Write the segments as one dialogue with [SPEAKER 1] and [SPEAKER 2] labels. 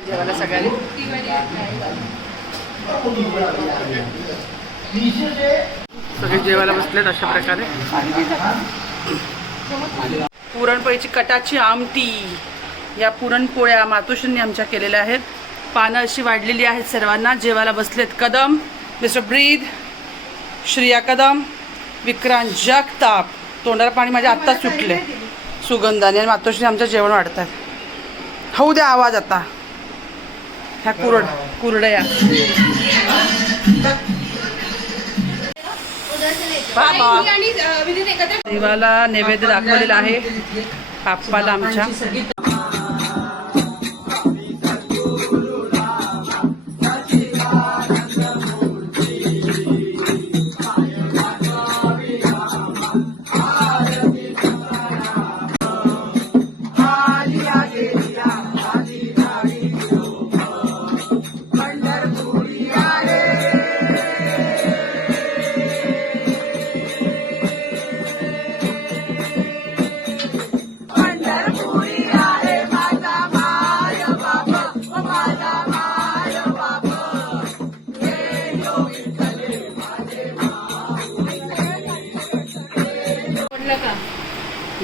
[SPEAKER 1] जेवायला सगळ्यांनी. सगळे जेवायला बसलेत अशा प्रकारे. पुरणपोळीची कटाची आमटी. या पुरणपोळ्या मातोश्रींनी आमच्या केलेल्या आहेत. पानं अशी वाढलेली आहेत सर्वांना. जेवायला बसलेत कदम मिस्टर ब्रीद श्रिया कदम विक्रांत जगताप. तोंडाला पाणी माझ्या आत्ताच सुटले. सुगंधाने आणि मातोश्री आमच्या जेवण वाढतात होऊ द्या आवाज आता. ह्या कुरड कुरडया. देवाला नैवेद्य दाखवलेला आहे. आमच्या.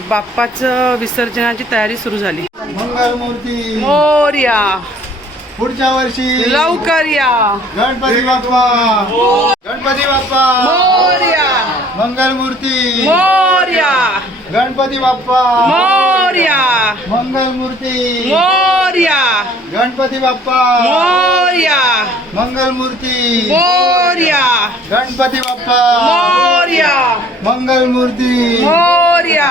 [SPEAKER 1] बाप्पाचं विसर्जनाची तयारी सुरू झाली.
[SPEAKER 2] मंगलमूर्ती
[SPEAKER 1] मोर्या
[SPEAKER 2] पुढच्या वर्षी.
[SPEAKER 1] लवकर या.
[SPEAKER 2] गणपती बाप्पा. गणपती बाप्पा.
[SPEAKER 1] मोर्या
[SPEAKER 2] मंगलमूर्ती
[SPEAKER 1] मोर्या
[SPEAKER 2] गणपती बाप्पा.
[SPEAKER 1] मोर्या
[SPEAKER 2] मंगलमूर्ती
[SPEAKER 1] मोर्या
[SPEAKER 2] गणपती बाप्पा.
[SPEAKER 1] मोर्या
[SPEAKER 2] मंगलमूर्ती
[SPEAKER 1] मोर्या
[SPEAKER 2] गणपती बाप्पा.
[SPEAKER 1] मोर्या
[SPEAKER 2] मंगलमूर्ती
[SPEAKER 1] मोर्या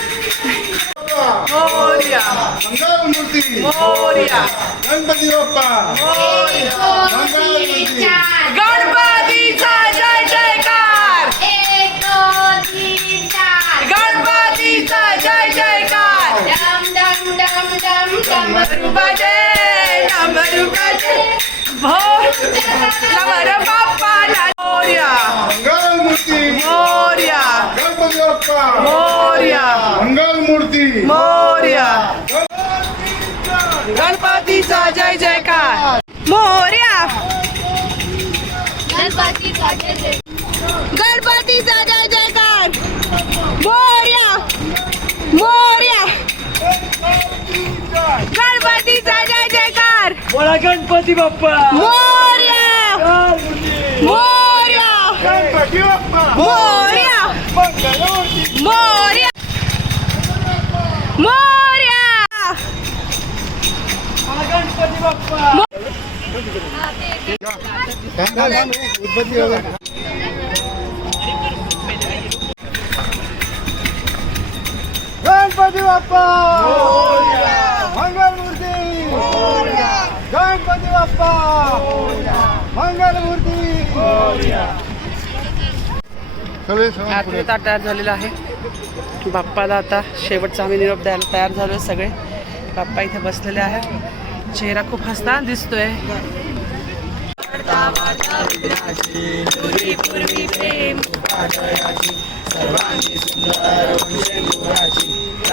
[SPEAKER 1] मोर्या
[SPEAKER 2] मंगलमूर्ती
[SPEAKER 1] मोर्या
[SPEAKER 2] गणपती बाप्पा मंगलमूर्ती
[SPEAKER 1] गणपतीचा जय जयकार गणपतीचा जय जयकार डमरू बाजे डमरू बाजे भोर बाप्पाला मोर्या
[SPEAKER 2] मंगलमूर्ती
[SPEAKER 1] मोर्या
[SPEAKER 2] गणपती बाप्पा
[SPEAKER 1] मोर्या.
[SPEAKER 2] मंगलमूर्ती.
[SPEAKER 1] मोर्या. गणपतीचा. जय जयकार. मोर्या.
[SPEAKER 3] गणपतीचा जय जय.
[SPEAKER 1] गणपतीचा जय जयकार. मोर्या. मोर्या. गणपतीचा. जय जयकार.
[SPEAKER 4] बोला गणपती बाप्पा
[SPEAKER 1] मोर्या मोर्या.
[SPEAKER 2] गणपती बाप्पा
[SPEAKER 1] मोर्या.
[SPEAKER 2] मंगलमूर्ती
[SPEAKER 1] मोर्या मोर्या
[SPEAKER 4] बोला गणपती बाप्पा
[SPEAKER 2] उद्बत्ती वगैरे गणपती बाप्पा मंगलमूर्ती गणपती
[SPEAKER 1] ताट तयार झालेलं आहे. बाप्पाला आता शेवटचा आम्ही निरोप द्यायला तयार झालो सगळे. बाप्पा इथे बसलेले आहे चेहरा खूप हसता दिसतोय.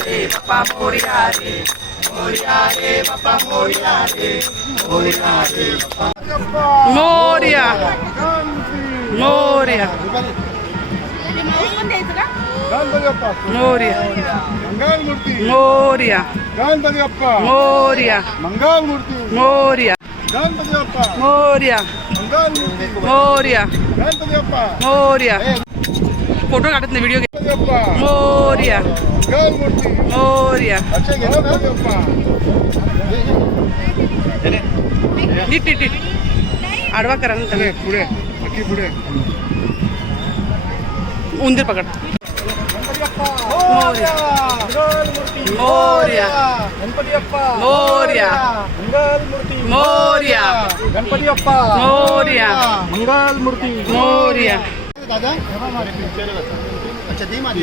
[SPEAKER 1] रे बाप्पा मोर्या रे मोर्या रे बाप्पा मोर्या रे मोर्या रे बाप्पा मोर्या मोर्या मोर्या मोर्या मोर्या मोर्या मोर्या फोटो काढत नाही व्हिडिओ मोर्या मोर्या नीट नीट नीट आडवा करा ना
[SPEAKER 2] पुढे पुढे
[SPEAKER 1] उंदीर पकड मोरया. मोरया.
[SPEAKER 2] गणपती बाप्पा
[SPEAKER 1] मोरया.
[SPEAKER 2] मंगल मूर्ती
[SPEAKER 1] मोरया.
[SPEAKER 2] गणपती बाप्पा
[SPEAKER 1] मोरया.
[SPEAKER 2] मंगल मूर्ती
[SPEAKER 1] मोर्या
[SPEAKER 2] दादा अच्छा ती माझी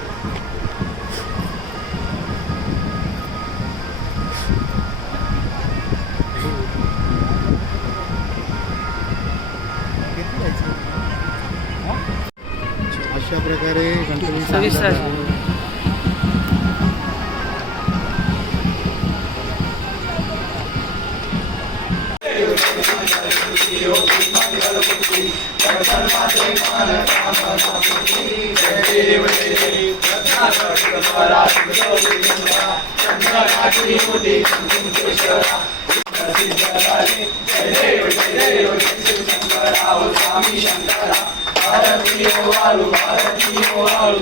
[SPEAKER 2] Suresh sir Jai
[SPEAKER 1] Dev
[SPEAKER 4] Jai Dev Jai Dev Jai Shankara Swami
[SPEAKER 1] Shankara
[SPEAKER 4] ಭಾರತೀಯ
[SPEAKER 1] ವಾಳು
[SPEAKER 4] ಭಾರತೀಯ ವಾಳು